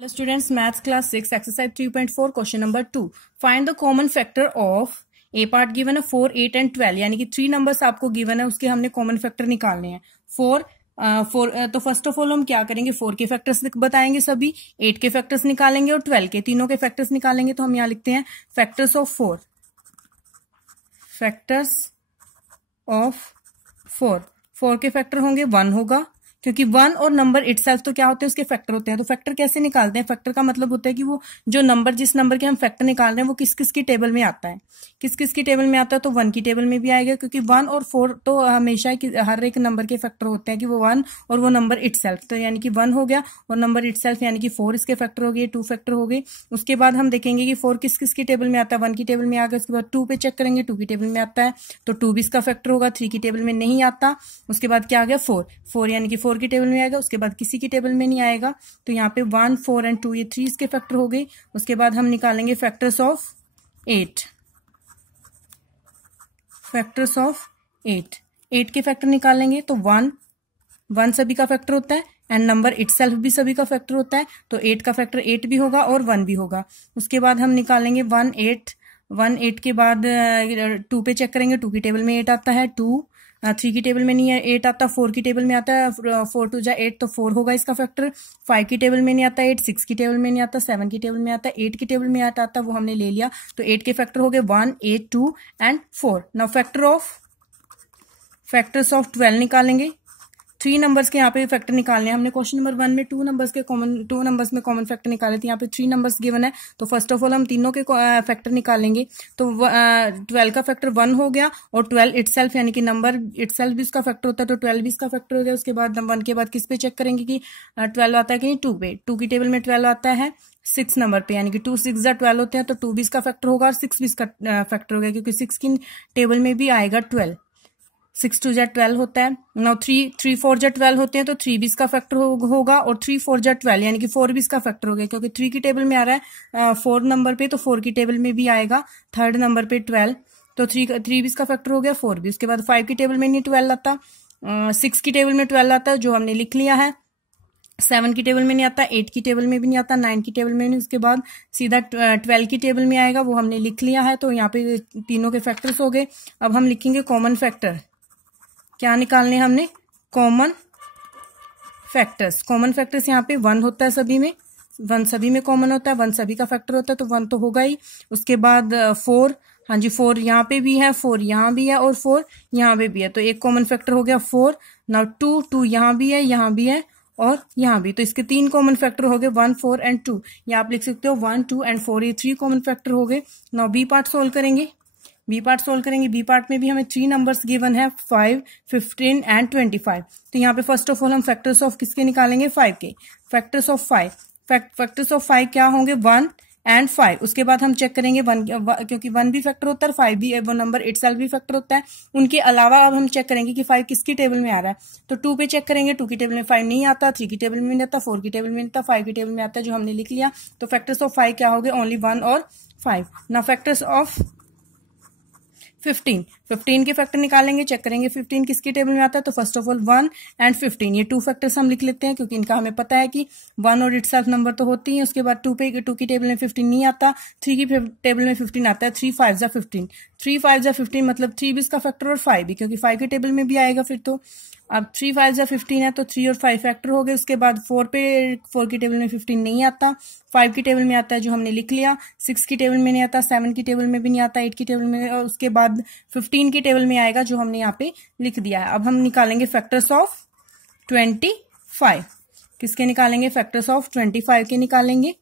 Hello students, maths class 6 exercise 3.4 question number 2. Find the common factor of a part given है 4, 8 and 12 यानी कि 3 numbers आपको given है उसके हमने कॉमन फैक्टर निकालने हैं। 4 तो फर्स्ट ऑफ ऑल हम क्या करेंगे, 4 के फैक्टर्स बताएंगे सभी, 8 के फैक्टर्स निकालेंगे और 12 के, तीनों के फैक्टर्स निकालेंगे। तो हम यहाँ लिखते हैं फैक्टर्स ऑफ 4, फैक्टर्स ऑफ 4 के फैक्टर होंगे 1 होगा, क्योंकि 1 और नंबर इटसेल्फ तो क्या होते हैं, उसके फैक्टर होते हैं। तो फैक्टर कैसे निकालते हैं, फैक्टर का मतलब होता है कि वो जो नंबर, जिस नंबर के हम फैक्टर निकाल रहे हैं वो किस किस की टेबल में आता है, किस किस की टेबल में आता है। तो 1 की टेबल में भी आएगा, क्योंकि 1 और 4 तो हमेशा हर एक नंबर के फैक्टर होते हैं कि वो 1 और वो नंबर इटसेल्फ, तो यानी कि 1 हो गया और नंबर इटसेल्फ यानी कि 4 इसके फैक्टर हो गए, 2 फैक्टर हो गए। उसके बाद हम देखेंगे कि 4 किस किस की टेबल में आता है, 1 की टेबल में आ गया। उसके बाद 2 पे चेक करेंगे, 2 की टेबल में आता है तो 2 भी इसका फैक्टर होगा, 3 की टेबल में नहीं आता। उसके बाद क्या आ गया 4 यानी कि 4 की टेबल में आएगा, उसके बाद किसी की टेबल में नहीं आएगा। तो यहाँ पे 1, 4 एंड 2 ये 3 इसके फैक्टर हो गए। उसके बाद हम निकालेंगे फैक्टर्स ऑफ 8, फैक्टर्स ऑफ 8 के फैक्टर निकालेंगे। तो 1 सभी का फैक्टर होता है एंड नंबर इटसेल्फ भी सभी का फैक्टर होता है, तो 8 का फैक्टर 8 भी होगा और 1 भी होगा। उसके बाद हम निकालेंगे 1, 8 के बाद 2 पे चेक करेंगे, 2 की टेबल में 8 आता है, 3 की टेबल में नहीं है 8 आता, 4 की टेबल में आता है, 4 2 जा 8 तो 4 होगा इसका फैक्टर। 5 की टेबल में नहीं आता 8, 6 की टेबल में नहीं आता, 7 की टेबल में आता, 8 की टेबल में आता वो हमने ले लिया। तो 8 के फैक्टर हो गए 1, 8, 2 एंड 4। नाउ फैक्टर्स ऑफ 12 निकालेंगे। 3 नंबर्स के यहाँ पे फैक्टर निकालने हैं हमने। क्वेश्चन नंबर 1 में 2 नंबर्स में कॉमन फैक्टर निकाले थे, यहाँ पे 3 नंबर्स गिवन है। तो फर्स्ट ऑफ ऑल हम तीनों के फैक्टर निकालेंगे। तो 12 का फैक्टर 1 हो गया और 12 इटसेल्फ यानी कि नंबर इटसेल्फ भी इसका फैक्टर होता है, तो 12 भी इसका फैक्टर हो गया। उसके बाद 1 के बाद किस पे चेक करेंगे कि 12 आता है कि नहीं, 2 पे। 2 की टेबल में 12 आता है 6 नंबर पे, यानी कि 2 6 जा 12 होते हैं, तो 2 भी इसका फैक्टर होगा और 6 भी इसका फैक्टर हो गया, क्योंकि 6 की टेबल में भी आएगा 12। 6 2 जा 12 होता है। नाउ 3 4 जा 12 होते हैं, तो 3 भी इसका फैक्टर होगा और 3 4 जा 12 यानी कि 4 भी इसका फैक्टर हो गया, क्योंकि 3 की टेबल में आ रहा है 4 नंबर पे, तो 4 की टेबल में भी आएगा 3rd नंबर पे 12, तो 3 भी इसका फैक्टर हो गया, 4 भी। उसके बाद 5 की टेबल में नहीं 12 आता, 6 की टेबल में 12 आता है जो हमने लिख लिया है, 7 की टेबल में नहीं आता, 8 की टेबल में भी नहीं आता, 9 की टेबल में नहीं। उसके बाद सीधा 12 की टेबल में आएगा, वो हमने लिख लिया है। तो यहाँ पे तीनों के फैक्टर्स हो गए। अब हम लिखेंगे कॉमन फैक्टर। क्या निकालने हमने, कॉमन फैक्टर्स। कॉमन फैक्टर्स यहाँ पे 1 होता है सभी में, 1 सभी में कॉमन होता है, 1 सभी का फैक्टर होता है, तो 1 तो होगा ही। उसके बाद 4, हाँ जी 4 यहाँ पे भी है, 4 यहाँ भी है और 4 यहाँ पे भी है, तो एक कॉमन फैक्टर हो गया 4। नाउ 2 यहाँ भी है, यहाँ भी है और यहाँ भी, तो इसके 3 कॉमन फैक्टर हो गए, 1 4 एंड 2। या आप लिख सकते हो 1 2 एंड 4, ये 3 कॉमन फैक्टर हो गए। नाउ बी पार्ट सोल्व करेंगे। बी पार्ट में भी हमें 3 नंबर्स गिवन है, 5, 15 एंड 25। तो यहाँ पे फर्स्ट ऑफ ऑल हम फैक्टर्स ऑफ किसके निकालेंगे, 5 के। फैक्टर्स ऑफ 5 क्या होंगे, 1 एंड 5। उसके बाद हम चेक करेंगे 1, क्योंकि 1 भी फैक्टर होता है, 5 भी, वो नंबर इटसेल्फ भी फैक्टर होता है। उनके अलावा अब हम चेक करेंगे कि 5 किसकी टेबल में आ रहा है। तो 2 पे चेक करेंगे, 2 की टेबल में 5 नहीं आता, 3 की टेबल में नहीं आता, 4 की टेबल में नहीं आता, 5 की टेबल में आता है जो हमने लिख लिया। तो फैक्टर्स ऑफ 5 क्या हो गए, ओनली 1 और 5। नाउ फैक्टर्स ऑफ 15 के फैक्टर निकालेंगे, चेक करेंगे 15 किसकी टेबल में आता है। तो फर्स्ट ऑफ ऑल 1 एंड 15 ये 2 फैक्टर्स हम लिख लेते हैं, क्योंकि इनका हमें पता है कि 1 और इटसेल्फ नंबर तो होती है। उसके बाद 2 की टेबल में 15 नहीं आता, 3 की टेबल में 15 आता है, 3 5 जा 15, 3 5 जा 15 मतलब 3 भी इसका फैक्टर और 5 भी, क्योंकि 5 की टेबल में भी आएगा फिर। तो अब 3 5 जा 15 है, तो 3 और 5 फैक्टर हो गए। उसके बाद 4 की टेबल में 15 नहीं आता, 5 की टेबल में आता है जो हमने लिख लिया, 6 की टेबल में नहीं आता, 7 की टेबल में भी नहीं आता, 8 की टेबल में, और उसके बाद 15 की टेबल में आएगा जो हमने यहाँ पे लिख दिया है। अब हम निकालेंगे फैक्टर्स ऑफ 25। किसके निकालेंगे, फैक्टर्स ऑफ 25 के निकालेंगे।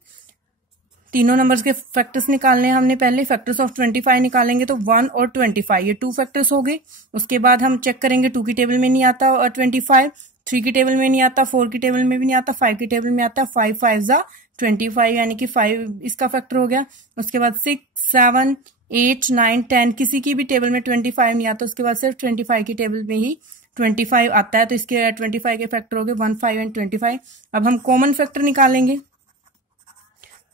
तीनों नंबर्स के फैक्टर्स निकालने हैं हमने पहले। फैक्टर्स ऑफ 25 निकालेंगे तो 1 और 25 ये 2 फैक्टर्स हो गए। उसके बाद हम चेक करेंगे 2 की टेबल में नहीं आता और 25, 3 की टेबल में नहीं आता, 4 की टेबल में भी नहीं आता, 5 की टेबल में आता है, 5 5 जा 25 यानी कि 5 इसका फैक्टर हो गया। उसके बाद 6 7 8 9 10 किसी की भी टेबल में 25 नहीं आता, उसके बाद सिर्फ 25 की टेबल में ही 25 आता है, तो इसके 25 के फैक्टर हो गए 1 5 एंड 25। अब हम कॉमन फैक्टर निकालेंगे,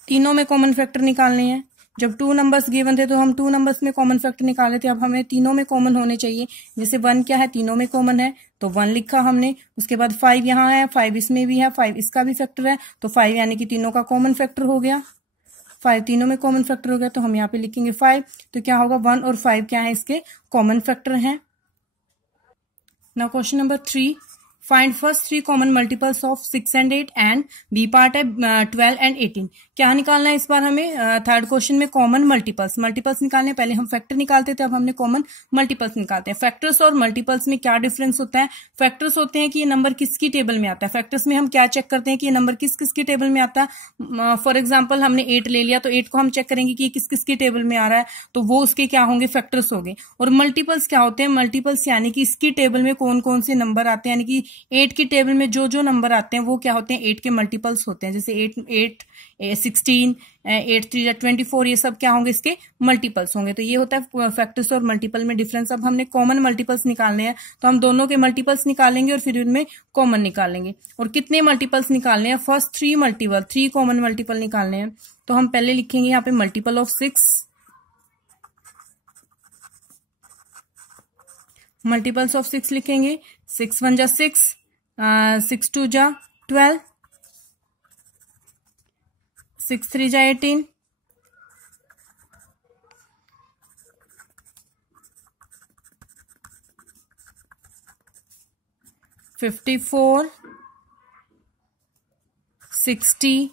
तीनों में कॉमन फैक्टर निकालने हैं। जब 2 नंबर्स गिवन थे तो हम 2 नंबर्स में कॉमन फैक्टर निकाले थे। अब हमें तीनों में कॉमन होने चाहिए। जैसे 1 क्या है, तीनों में कॉमन है, तो 1 लिखा हमने। उसके बाद 5 यहाँ है, 5 इसमें भी है, 5 इसका भी फैक्टर है, तो 5 यानी कि तीनों का कॉमन फैक्टर हो गया। 5 तीनों में कॉमन फैक्टर हो गया, तो हम यहाँ पे लिखेंगे 5। तो क्या होगा, 1 और 5 क्या है, इसके कॉमन फैक्टर हैं। Now question number 3, find first 3 common multiples of 6 and 8 and B part है 12 एंड 18। क्या निकालना है इस बार हमें, थर्ड क्वेश्चन में कॉमन मल्टीपल्स निकालने। पहले हम फैक्टर निकालते थे, अब हमने कॉमन मल्टीपल्स निकालते हैं। फैक्टर्स और मल्टीपल्स में क्या डिफरेंस होता है? फैक्टर्स होते हैं कि ये नंबर किसकी टेबल में आता है। फैक्टर्स में हम क्या चेक करते हैं कि ये नंबर किस किसकी टेबल में आता है। फॉर एग्जाम्पल हमने 8 ले लिया, तो 8 को हम चेक करेंगे कि किस किसकी टेबल में आ रहा है, तो वो उसके क्या होंगे, फैक्टर्स होंगे। और मल्टीपल्स क्या होते हैं? मल्टीपल्स यानी कि इसकी टेबल में कौन कौन से नंबर आते हैं, यानी कि 8 की टेबल में जो जो नंबर आते हैं वो क्या होते हैं, 8 के मल्टीपल्स होते हैं। जैसे 8 16, 8 3 24, ये सब क्या होंगे, इसके मल्टीपल्स होंगे। तो ये होता है फैक्टर्स और मल्टीपल में डिफरेंस। अब हमने कॉमन मल्टीपल्स निकालने हैं, तो हम दोनों के मल्टीपल्स निकालेंगे और फिर उनमें कॉमन निकालेंगे। और कितने मल्टीपल्स निकालने हैं? फर्स्ट 3 कॉमन मल्टीपल निकालने हैं। तो हम पहले लिखेंगे यहाँ पे मल्टीपल ऑफ 6, मल्टीपल्स ऑफ 6 लिखेंगे। 6 1 जा 6, 6 2 जा 12, 6 3 जा 18, 54, 60,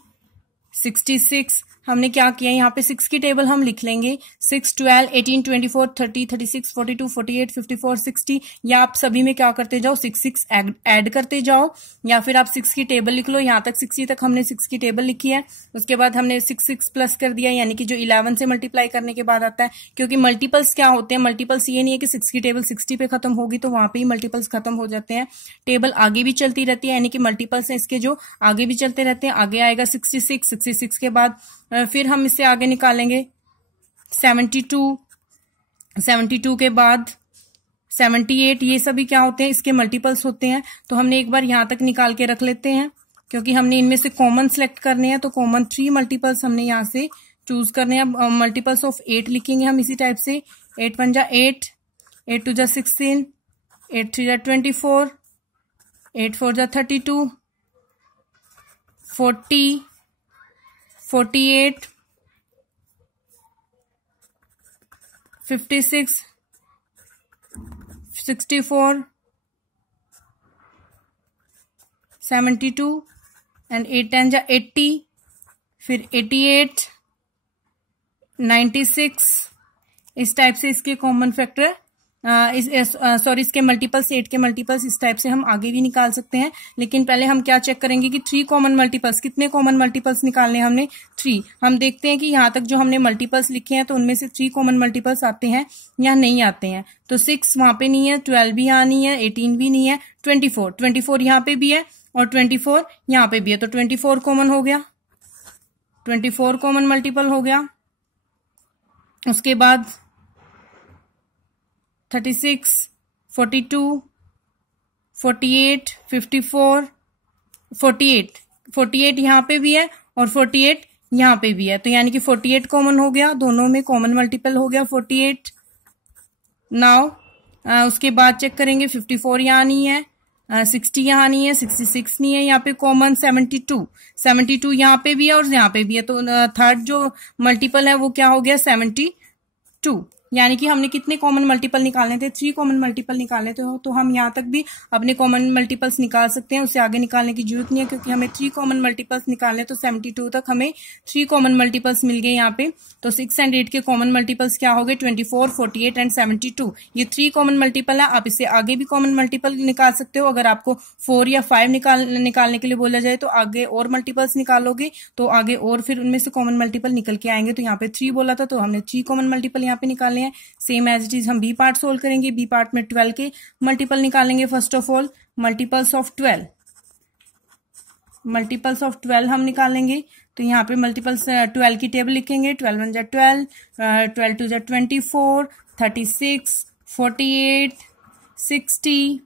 66। हमने क्या किया, यहाँ पे 6 की टेबल हम लिख लेंगे। 6 12 18 24 30 36 42 48 54 60। या आप सभी में क्या करते जाओ, 6 6 ऐड करते जाओ, या फिर आप 6 की टेबल लिख लो। यहाँ तक 60 तक हमने 6 की टेबल लिखी है। उसके बाद हमने 6 6 प्लस कर दिया, यानी कि जो 11 से मल्टीप्लाई करने के बाद आता है। क्योंकि मल्टीपल्स क्या होते हैं, मल्टीपल्स ये नहीं है कि 6 की टेबल 60 पे खत्म होगी तो वहां पे ही मल्टीपल्स खत्म हो जाते हैं। टेबल आगे भी चलती रहती है, यानी कि मल्टीपल्स है इसके जो आगे भी चलते रहते हैं। आगे आएगा 66, 66 के बाद फिर हम इससे आगे निकालेंगे 72, 72 के बाद 78। ये सभी क्या होते हैं, इसके मल्टीपल्स होते हैं। तो हमने एक बार यहां तक निकाल के रख लेते हैं, क्योंकि हमने इनमें से कॉमन सेलेक्ट करने हैं। तो कॉमन 3 मल्टीपल्स हमने यहां से चूज करने हैं। मल्टीपल्स ऑफ 8 लिखेंगे हम इसी टाइप से। 8 1 जा 8, 8 2 जा 16, 8 3 जा 24, 8 4 जा 32, 40, 48, 56, 64, 72 एंड 8 10 जा 80, फिर 88, 96। इस टाइप से इसके कॉमन फैक्टर इसके मल्टीपल्स, 8 के मल्टीपल्स इस टाइप से हम आगे भी निकाल सकते हैं। लेकिन पहले हम क्या चेक करेंगे कि 3 कॉमन मल्टीपल्स, कितने कॉमन मल्टीपल्स निकालने हैं हमने, 3। हम देखते हैं कि यहाँ तक जो हमने मल्टीपल्स लिखे हैं तो उनमें से 3 कॉमन मल्टीपल्स आते हैं या नहीं आते हैं। तो 6 वहां पे नहीं है, 12 भी यहाँ नहीं है, 18 भी नहीं है, 24 यहाँ पे भी है और 24 यहाँ पे भी है। तो 24 कॉमन हो गया, 24 कॉमन मल्टीपल हो गया। उसके बाद 36, 42, 48, 54, 48 यहाँ पे भी है और 48 यहाँ पे भी है। तो यानी कि 48 कॉमन हो गया, दोनों में कॉमन मल्टीपल हो गया 48। नाउ उसके बाद चेक करेंगे 54 यहाँ नहीं है, 60 यहाँ नहीं है, 66 नहीं है, यहाँ पे कॉमन 72 यहाँ पे भी है और यहाँ पे भी है। तो थर्ड जो मल्टीपल है वो क्या हो गया, 72। यानी कि हमने कितने कॉमन मल्टीपल निकालने थे, 3 कॉमन मल्टीपल निकालने थे। तो हम यहाँ तक भी अपने कॉमन मल्टीपल्स निकाल सकते हैं, उससे आगे निकालने की जरूरत नहीं है, क्योंकि हमें 3 कॉमन मल्टीपल्स निकालने। तो 72 तक हमें 3 कॉमन मल्टीपल्स मिल गए यहाँ पे। तो 6 एंड 8 के कॉमन मल्टीपल्स क्या हो गए, 24, 48 एंड 72। ये 3 कॉमन मल्टीपल है। आप इससे आगे भी कॉमन मल्टीपल निकाल सकते हो। अगर आपको 4 या 5 निकालने के लिए बोला जाए तो आगे और मल्टीपल्स निकालोगे तो आगे और फिर उनमें से कॉमन मल्टीपल निकल के आएंगे। तो यहाँ पे 3 बोला था तो हमने 3 कॉमन मल्टीपल यहाँ पे निकाले। सेम एज इट इज हम बी पार्ट सोल्व करेंगे। बी पार्ट में 12 के मल्टीपल निकालेंगे। First of all multiples of 12, multiples of 12 हम निकालेंगे। तो यहाँ पे मल्टीपल्स 12 की टेबल लिखेंगे। 12 1 जा 12, 12 2 जा 24, 36, 48, 60।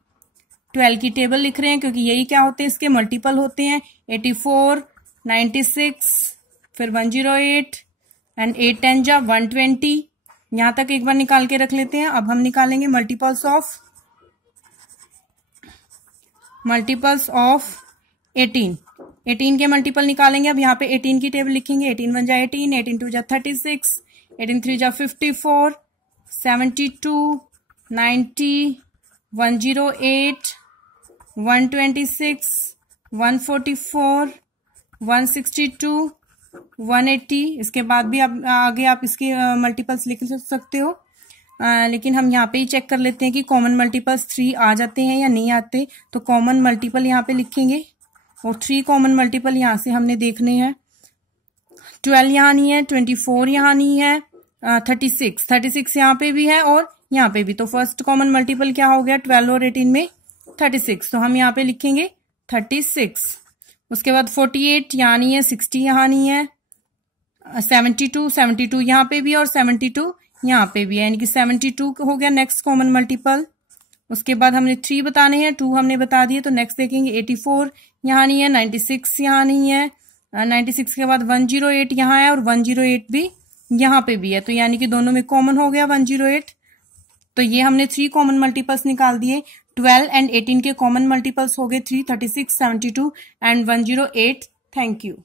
12 की टेबल लिख रहे हैं क्योंकि यही क्या होते हैं, इसके मल्टीपल होते हैं। 84, 96, फिर 108, एंड 8 10 जा 120। यहां तक एक बार निकाल के रख लेते हैं। अब हम निकालेंगे मल्टीपल्स ऑफ 18। 18 के मल्टीपल निकालेंगे। अब यहाँ पे 18 की टेबल लिखेंगे। 18 1 जा 18, 18 2 जा 36, 18 3 जा 54, 72, 90, 108, 126, 144, 162, 180। इसके बाद भी आप आगे आप इसके मल्टीपल्स लिख सकते हो, लेकिन हम यहाँ पे ही चेक कर लेते हैं कि कॉमन मल्टीपल्स 3 आ जाते हैं या नहीं आते। तो कॉमन मल्टीपल यहाँ पे लिखेंगे और 3 कॉमन मल्टीपल यहाँ से हमने देखने हैं। 12 यहाँ नहीं है, 24 यहाँ नहीं है, 36 यहाँ पे भी है और यहाँ पे भी। तो फर्स्ट कॉमन मल्टीपल क्या हो गया 12 और 18 में 36, तो हम यहाँ पे लिखेंगे 36। उसके बाद 48 यहाँ नहीं है, 60 यहाँ नहीं है, 72 यहाँ पे भी और 72 यहाँ पे भी है, यानी कि 72 हो गया नेक्स्ट कॉमन मल्टीपल। उसके बाद हमने 3 बताने हैं, 2 हमने बता दिए। तो नेक्स्ट देखेंगे 84 यहाँ नहीं है, 96 यहाँ नहीं है, 96 के बाद 108 यहाँ है और 108 भी यहाँ पे भी है। तो यानी कि दोनों में कॉमन हो गया 108। तो ये हमने 3 कॉमन मल्टीपल्स निकाल दिए। 12 एंड 18 के कॉमन मल्टीपल्स हो गए 3, 36, 72 एंड 108। Thank you.